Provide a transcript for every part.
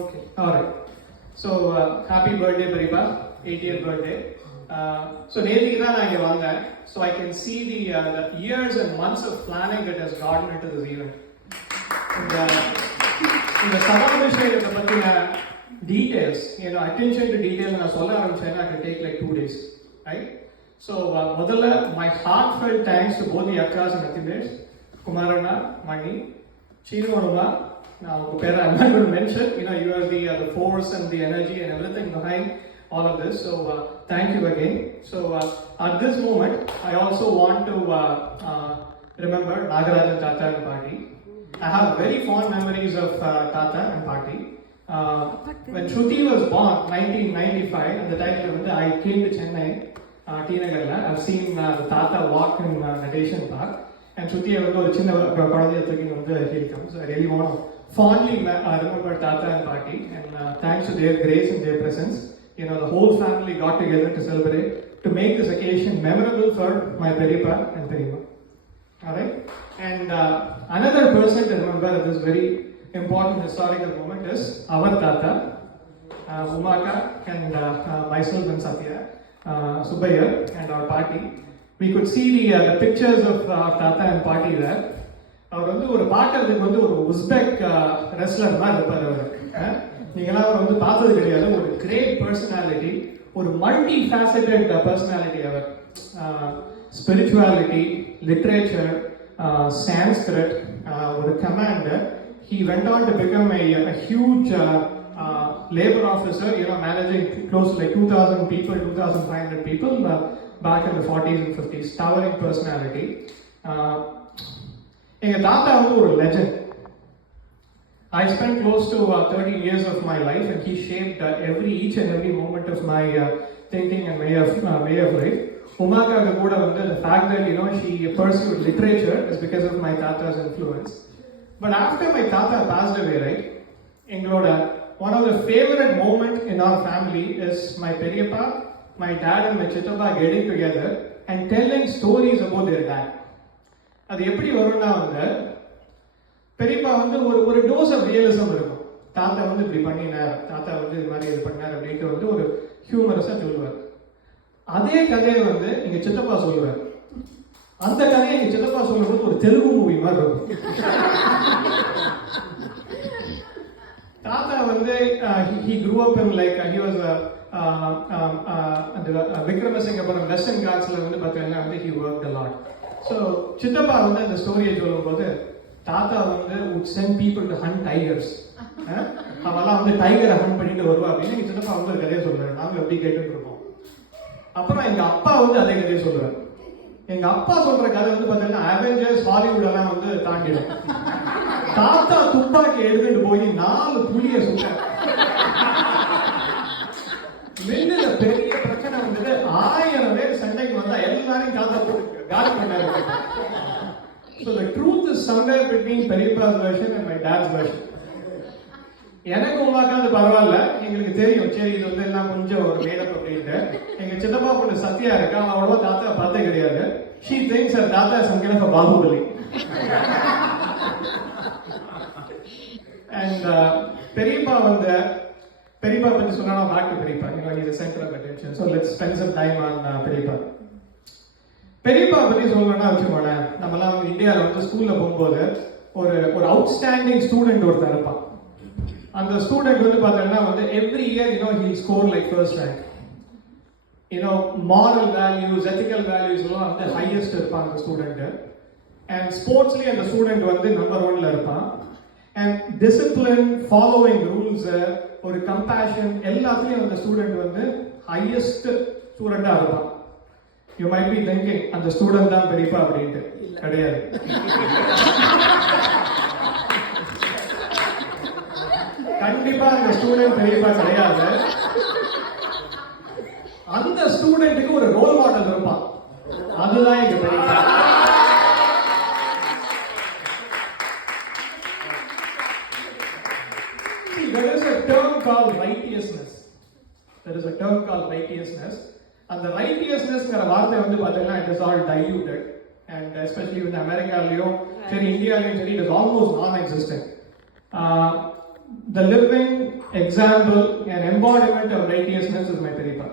Okay, all right. So happy birthday Paripa, 80th birthday. So நேத்திக்கு தான் நான் இங்க வந்தேன். So I can see the years and months of planning that has gotten into this event. இந்த சமாவேசத்தை பத்தின details, attention to detail நான் சொல்ல ஆரம்பிச்சேன்னா it could take like 2 days, right? So முதல்ல my heartfelt thanks to both the Akkas and Athibesh, Kumarana, Mani, Chinu Anuma. Now, I'm not going to mention, you are the force and the energy and everything behind all of this. So, thank you again. So, at this moment, I also want to remember Nagarajan Tata and Party. I have very fond memories of Tata and Party. When Shruti was born, 1995, at the time I came to Chennai, T Nagarla. I've seen the Tata walk in Nadeshan Park. And Shruti was a chinna kuradaiya thukki he comes. I really want to fondly remember Tata and Party, and thanks to their grace and their presence, the whole family got together to celebrate, to make this occasion memorable for my Peripa and Perima. Alright? And another person to remember at this very important historical moment is our Tata, Umaka, and myself and Satya, Subbayya, and our party. We could see the pictures of Tata and Party there. அவர் ஒரு பார்க்கறதுக்கு ஒரு Uzbek wrestler மாதிரி இருப்பார். அவர் நீங்களாம் அவர் பார்த்தது கிடையாது. ஒரு great personality, ஒரு மல்டி ஃபேசட்டட் பர்சனாலிட்டி அவர். ஸ்பிரிச்சுவாலிட்டி, லிட்ரேச்சர், சான்ஸ்கிரிட், ஒரு commander. He went on to become a huge labor officer, managing close to like 2,000 people, 2,500 people back in the 40s and 50s. Towering personality. எங்க தாத்தா ஒரு legend. I spent close to 30 years of my life, and he shaped each and every moment of my thinking and way of life. Umaka கூட the fact that she pursued literature is because of my Tata's influence. But after my Tata passed away, right, எங்களோட one of the favorite moment in our family is my Periyappa, my dad and my Chittappa getting together and telling stories about their dad. அது எப்படி வரும்னா பெரியப்பா ஒரு dose of realism இருக்கும். தாத்தா இப்படி பண்ணினார், தாத்தா இது மாதிரி இது பண்ணார் அப்படின்ட்டு ஒரு ஹியூமரஸா சொல்லுவார். அதே கதையை எங்க சித்தப்பா சொல்லுவார். அந்த கதையை எங்க சித்தப்பா சொல்லும்போது ஒரு தெலுங்கு மூவி மாதிரி இருக்கும். தாத்தா he grew up in like he was Vikramasingapuram western காட்ஸ்ல பார்த்தீங்கன்னா he worked a lot. So சித்தப்பா அந்த ஸ்டோரியை சொல்லும்போது தாத்தா would send people to hunt tigers. அவெல்லாம் டைகரை ஹண்ட் பண்ணிட்டு வருவா அப்படின்னு எங்க சித்தப்பா ஒரு கதையை சொல்றாரு. நாங்க எப்படி கேட்டுட்டு இருக்கோம். அப்புறம் எங்க அப்பா அதே கதையை சொல்றாரு. எங்க அப்பா சொல்ற கதை பார்த்தீங்கன்னா அவெஞ்சர்ஸ் ஹாலிவுட் எல்லாம் தாண்டிடும். தாத்தா துப்பாக்கி எடுத்துட்டு போய் 4 புலிய சுட்டார். வெளியில பெரிய பிரச்சனை 1000 பேர் சண்டைக்கு வந்தா எல்லாரையும் தாத்தா போட்டு காலி பண்ணாரு. So the truth is somewhere between Periyappa's version and my dad's version. எனக்கு உமாக்காது பரவாயில்ல, எங்களுக்கு தெரியும் சரி இது எல்லாம் கொஞ்சம் ஒரு மேடப் அப்படின்ட்டு. எங்க சித்தப்பா பொண்ணு சத்யா இருக்கா, அவ்வளவா தாத்தா பார்த்தே கிடையாது. She thinks her தாத்தா is some kind of a Bahubali. And Periyappa Periyappa பத்தி சொன்னா back to Periyappa. He's the center of attention. So let's spend some time on Periyappa. பெரியப்பா பத்தி சொல்லணும்னா வச்சுக்கோங்க, நம்மலாம் இந்தியாவில் ஸ்கூல்ல போகும்போது ஒரு அவுட்ஸ்டாண்டிங் ஸ்டூடெண்ட் ஒருத்தர் இருப்பான். அந்த ஸ்டூடெண்ட் பார்த்தீங்கன்னா every year he score like first rank. moral values, ethical values எல்லாம் ஹையஸ்ட் இருப்பான் அந்த ஸ்டூடெண்ட். அண்ட் ஸ்போர்ட்ஸ்லயே அந்த ஸ்டூடெண்ட் நம்பர் 1ல இருப்பான். அண்ட் டிசிப்ளின், ஃபாலோவிங் ரூல்ஸ், ஒரு கம்பேஷன் எல்லாத்துலயும் அந்த ஸ்டூடெண்ட் ஹையஸ்ட் ஸ்டூடெண்டா இருப்பான். You might be thinking அந்த ஸ்டூடெண்ட் தான் பெரியப்பா அப்படின்ட்டு. கிடையாது. கண்டிப்பா அந்த ஸ்டூடெண்ட் பெரியப்பா கிடையாது. அந்த ஸ்டூடெண்ட்டுக்கு ஒரு ரோல் மாடல் இருப்பான். அதுதான் எங்க பெரியப்பா. There is a term called righteousness. And the righteousness வார்த்தை பார்த்தீங்கன்னா it is all diluted and especially with America, India, it is almost non-existent. The living example and embodiment of righteousness is my Peripa.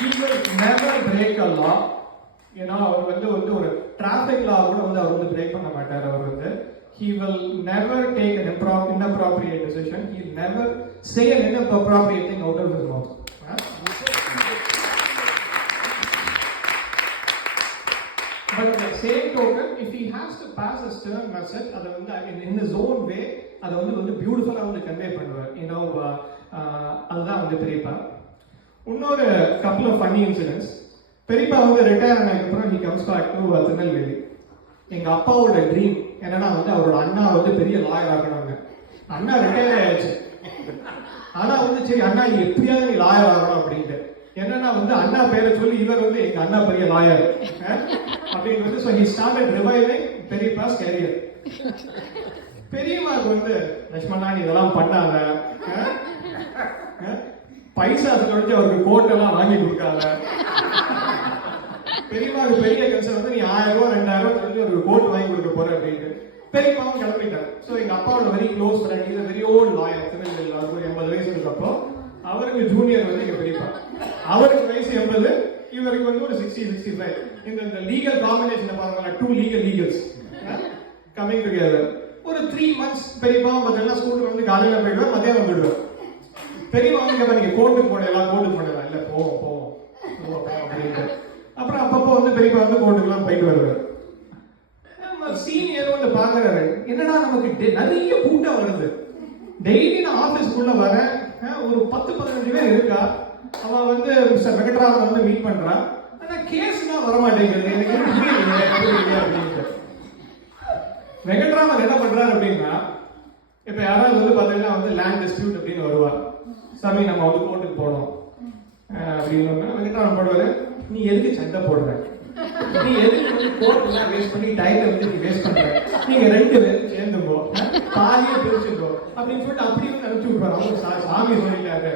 He will never break a law. அவர் ஒரு traffic law கூட அவர் break பண்ண மாட்டார். அவர் he will never take an inappropriate decision. He will never say an inappropriate thing out of his mouth. But at the same token, if he has to pass a stern message, in his own way, that's beautiful convey பண்ணுவார். அதுதான் பெரியப்பா. இன்னொரு couple of funny incidents. பெரியப்பா retire ஆனதுக்கப்புறம் he comes back to Tirunelveli. எங்க அப்பாவோட dream என்னன்னா அவரோட அண்ணா பெரிய லாயர் ஆகணும்னு. அண்ணா ரிட்டையர் ஆயாச்சு. ஆனா சரி அண்ணா நீ எப்படியாவது நீ லாயர் ஆகணும் அப்படின்ட்டு. என்னன்னா அண்ணா பேரை சொல்லி இவர் எங்க அண்ணா பெரிய லாயர் அப்படின்னு so he started reviving Peripa's career. பெரியம்மாக்கு Lakshmana நீ இதெல்லாம் பண்ணாத, பைசா சொல்லி அவருக்கு கோட் எல்லாம் வாங்கி கொடுக்காத. பெரியம்மாவுக்கு பெரிய கன்சர்ன் நீ 1000 ரூபாய் 2000 சொல்லி ஒரு கோட் வாங்கி கொடுக்க போற அப்படின்ட்டு. பெரியம்மாவும் கிளம்பிட்டார். ஸோ எங்க அப்பாவோட very close friend, is very old lawyer. Tirunelveli அவருக்கு 80 வயசு இருக்கப்போ அவருக்கு ஜூனியர் எங்க பெரியப்பா. அவருக்கு வயசு 80, இவருக்கு ஒரு 60-65. இந்த லீகல் காம்பினேஷன் பாருங்க, 2 லீகல்ஸ் கமிங் டுகெதர். ஒரு 3 months பெரியப்பாவும் பார்த்தீங்கன்னா ஸ்கூலுக்கு காலையில போயிடுவார், மத்தியானம் வந்துடுவார். பெரியப்பா நீங்க கோர்ட்டுக்கு போடலாம், கோர்ட்டுக்கு போடலாம், இல்ல போவோம் அப்படின்ட்டு. அப்புறம் அப்பப்போ பெரியப்பா கோர்ட்டுக்குலாம் போயிட்டு வருவார். சீனியர் பாக்குறாரு, என்னடா நமக்கு நிறைய கூட்டம் வருது, டெய்லி நான் ஆபீஸ்க்குள்ள வரேன், ஒரு 10-15 பேர் இருக்கா, அவன் மிஸ்டர் வெங்கட்ராமன் மீட் பண்றான், ஆனா கேஸ் தான் வர மாட்டேங்குது, எனக்கு அப்படின்ட்டு. வெங்கட்ராமன் என்ன பண்றாரு அப்படின்னா, இப்ப யாராவது பாத்தீங்கன்னா லேண்ட் டிஸ்பியூட் அப்படின்னு வருவா, சாமி நம்ம கோர்ட்டுக்கு போனோம் அப்படின்னு வெங்கட்ராமன் போடுவாரு, நீ எதுக்கு சண்டை போடுற, நீ எதுக்கு கோர்ட்ல வேஸ்ட் பண்ணி டைத்தை நீ வேஸ்ட் பண்ற, நீங்க 2 பேரும் சேர்ந்துக்கோ, பாதியே பிரிச்சுக்கோ அப்படின்னு சொல்லிட்டு அப்படி அனுப்பிச்சு விடுவாரு. அவங்க சாமி சொல்லிட்டாரு.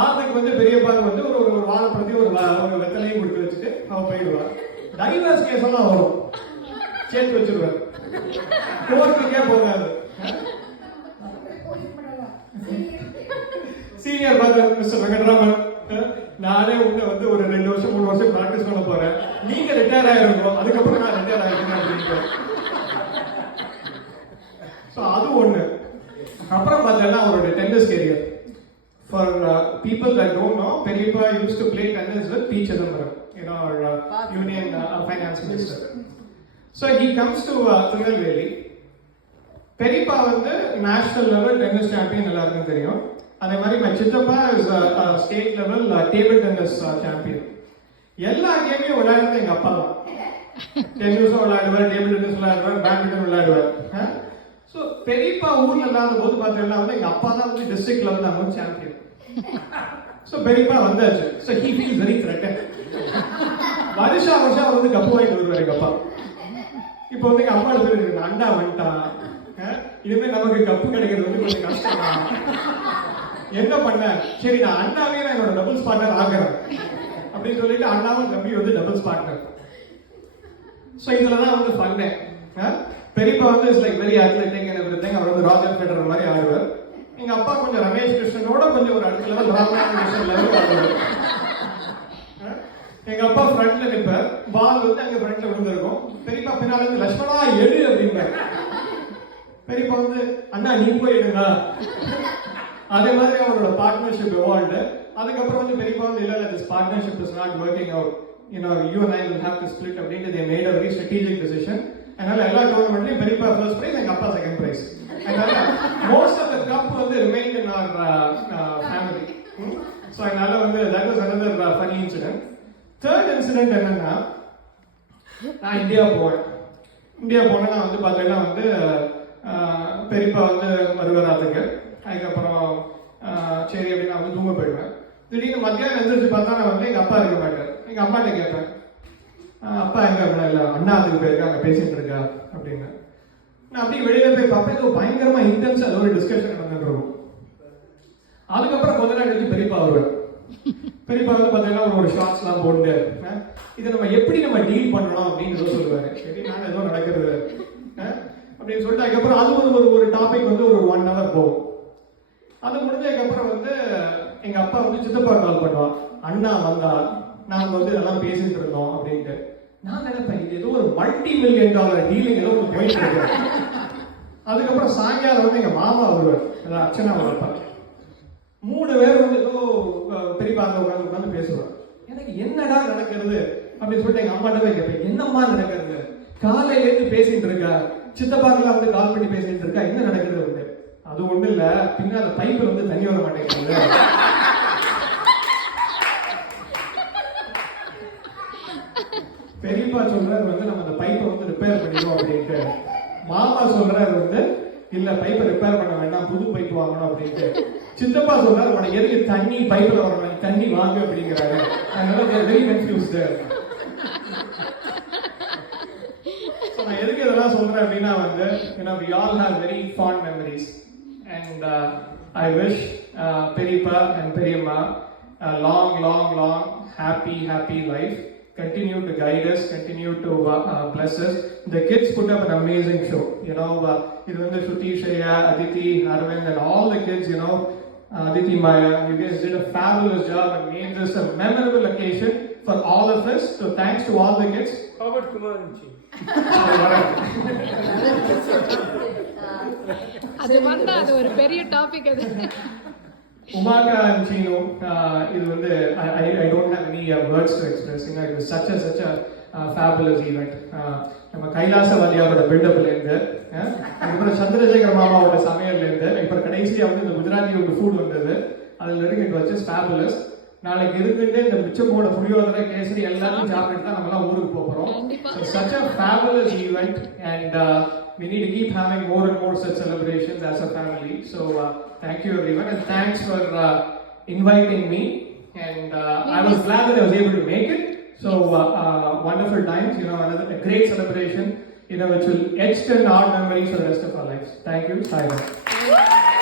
ஆத்துக்கு பெரியப்பா ஒரு வாழைப்பழத்தி ஒரு வெத்தலையும் கொடுத்து வச்சுட்டு அவன் போயிடுவார். டைவர்ஸ் கேஸ் எல்லாம் வரும், சேர்த்து வச்சிருவார், கோர்ட்டுக்கே போகாது. சீனியர் பார்த்து, மிஸ்டர் வெங்கட்ராமன், நானே ஒரு 2 வருஷம் 3 வருஷம் பிராக்டிஸ் பண்ண போறேன், நீங்க ரிட்டையர் ஆயிருக்கோம், அதுக்கப்புறம் நான் ரிட்டையர் ஆயிருக்கேன் அப்படின்ட்டு. அது ஒண்ணு. அப்புறம் பார்த்தீங்கன்னா அவரோட tennis career. For people that don't know, Peripa used to play tennis with P. Chidambaram, our Union Finance Minister. So he comes to Tirunelveli. Peripa national level tennis champion எல்லாருக்கும் தெரியும். அதே மாதிரி my சித்தப்பா is a state level table tennis champion. எல்லா கேமையும் விளையாடுறது எங்க அப்பா தான். டென்னிஸும் விளையாடுவார், டேபிள் டென்னிஸ் விளையாடுவார், பேட்மிண்டன் விளையாடுவார். ஸோ பெரியப்பா ஊர்ல இல்லாத போது பார்த்தீங்கன்னா எங்க அப்பா தான் டிஸ்ட்ரிக்ட் லெவல் சாம்பியன். ஸோ பெரியப்பா வந்தாச்சு. So he feels very threaded. வருஷம் கப்பு வாங்கிட்டு வருவார் எங்க அப்பா. இப்போ எங்க அப்பா பேர் அண்ணா வந்துட்டான், இனிமே நமக்கு கப்பு கிடைக்கிறது கொஞ்சம் கஷ்டம். என்ன பண்ண, சரி நான் அண்ணாவே நான் என்னோட டபுள்ஸ் பார்ட்னர் ஆகிறேன் அப்படின்னு சொல்லிட்டு அண்ணாவும் தம்பி டபுள்ஸ் பார்ட்னர். ஸோ இதுலதான் பண்ணேன். பெரியப்பா is like very athletic and everything. அவர் ராஜர் ஃபெடரர் மாதிரி ஆடுவார். எங்க அப்பா கொஞ்சம் ரமேஷ் கிருஷ்ணனோட கொஞ்சம் ஒரு அடுத்த லெவல் ராமநாதன் லெவல் ஆடுவார். எங்க அப்பா ஃப்ரண்ட்ல நிற்பார், பால் அங்க ஃப்ரண்ட்ல விழுந்திருக்கும். பெரியப்பா பின்னால லட்சுமணா எடு அப்படின்பார். பெரியப்பா அண்ணா நீ போய் எடுங்க. அதே மாதிரி அவரோட பார்ட்னர்ஷிப் எவால்வ்டு. அதுக்கப்புறம் பெரியப்பா இல்ல this partnership is not working out, you and I will have to split அப்படின்ட்டு they made a very strategic decision. அதனால எல்லா டோர்னமெண்ட்லயும் பெரியப்பா ஃபர்ஸ்ட் பிரைஸ், எங்க அப்பா செகண்ட் பிரைஸ். அதனால most of the cup remained in our family. So அதனால that was another funny incident. Third incident என்னன்னா, நான் இந்தியா போனா பாத்தீங்கன்னா பெரியப்பா வருவாராத்துக்கு. அதுக்கப்புறம் சரி அப்படின்னு தூங்க போயிடுவேன். திடீர்னு மத்தியானம் எழுந்திரிச்சு பார்த்தா நான் எங்க அப்பா இருக்க மாட்டார். எங்க அம்மாட்ட கேட்பேன், அப்பா எங்க அப்படின்னா இல்ல அண்ணா அதுக்கு போயிருக்கா, அங்க பேசிட்டு இருக்கா அப்படின்னு. நான் அப்படியே வெளியில போய் பார்ப்பேன், பயங்கரமா இன்டென்ஸா ஒரு டிஸ்கஷன் நடந்துட்டு இருக்கும். அதுக்கப்புறம் கொஞ்ச நாள் கழிச்சு பெரியப்பா வருவார். பெரியப்பா வந்து பார்த்தீங்கன்னா ஒரு ஷார்ட்ஸ்லாம் போட்டு இதை நம்ம எப்படி நம்ம டீல் பண்ணணும் அப்படின்னு சொல்லுவாரு. சரி, நான் ஏதோ நடக்கிறது அப்படின்னு சொல்லிட்டு அதுக்கப்புறம் அது ஒரு டாபிக் வந்து ஒரு 1 hour போகும். அது முடிஞ்சதுக்கப்புறம் வந்து எங்க அப்பா வந்து சித்தப்பா கால் பண்ணுவான், அண்ணா வந்தா நாங்க வந்து இதெல்லாம் பேசிட்டு இருந்தோம் அப்படின்ட்டு. நான் நினைப்பேன் இது ஏதோ ஒரு $multi-million டீலிங் ஏதோ ஒன்று போயிட்டு இருக்கு. அதுக்கப்புறம் சாயங்காலம் வந்து எங்க மாமா வருவார், அதான் அர்ச்சனா வருவார். 3 பேர் வந்து ஏதோ பெரியப்பா உட்காந்து பேசுவார். எனக்கு என்னடா நடக்கிறது அப்படின்னு சொல்லிட்டு எங்க அம்மாட்ட போய் கேட்பேன், என்னம்மா நடக்கிறது, காலையில இருந்து பேசிட்டு இருக்கா, சித்தப்பாக்கெல்லாம் வந்து கால் பண்ணி பேசிட்டு இருக்கா, என்ன நடக்கிறது வந்து. அது ஒண்ணு இல்ல, பின்னால பைப்ல வந்து தண்ணி வர மாட்டேங்குது. பெரியப்பா சொல்றாரு வந்து நம்ம அந்த பைப்பை வந்து ரிப்பேர் பண்ணிடுவோம் அப்படின்ட்டு. மாமா சொல்றாரு வந்து இல்ல பைப்பை ரிப்பேர் பண்ண வேண்டாம், புது பைப் வாங்கணும் அப்படின்ட்டு. சித்தப்பா சொல்றாரு உனக்கு எதுக்கு தண்ணி பைப்ல வரணும், தண்ணி வாங்க அப்படிங்கிறாரு. அதனால வெரி கன்ஃபியூஸ்டு. நான் எதுக்கு இதெல்லாம் சொல்றேன் அப்படின்னா வந்து we all have very fond memories and I wish Periyappa and Periyamma a long happy life. Continue to guide us, continue to bless us. The kids put up an amazing show. It was Shruti, Shreya, Aditi, Arvind, and all the kids. Aditi, Maya, you guys did a fabulous job and made this a memorable occasion for all of us. So thanks to all the kids. How about Kumar and Chi? அது ஒரு பெரிய topic அது. Umaka and Chino, it was I don't have any words to express. It was such a fabulous event. நம்ம கைலாசவாதியாவோட பில்டப்ல இருந்து, அதுக்கப்புறம் சந்திரசேகர மாமாவோட சமையல்ல இருந்து, இப்போ கடைசியா வந்து இந்த குஜராத்தியோட ஃபுட் வந்தது. அதுல இருக்கு இட் வாஸ் ஜஸ்ட் ஃபேபுலஸ். நாளைக்கு இருந்துட்டு இந்த மிச்சமோட புளியோதரை கேசரி எல்லாத்தையும் சாப்பிட்டு தான் நம்ம எல்லாம் ஊருக்கு போறோம். Such a fabulous event and we need to keep having more and more such celebrations as a family. So thank you everyone and thanks for inviting me and I was glad that I was able to make it. So wonderful times, another a great celebration, which will extend our memories for the rest of our lives. Thank you. Bye.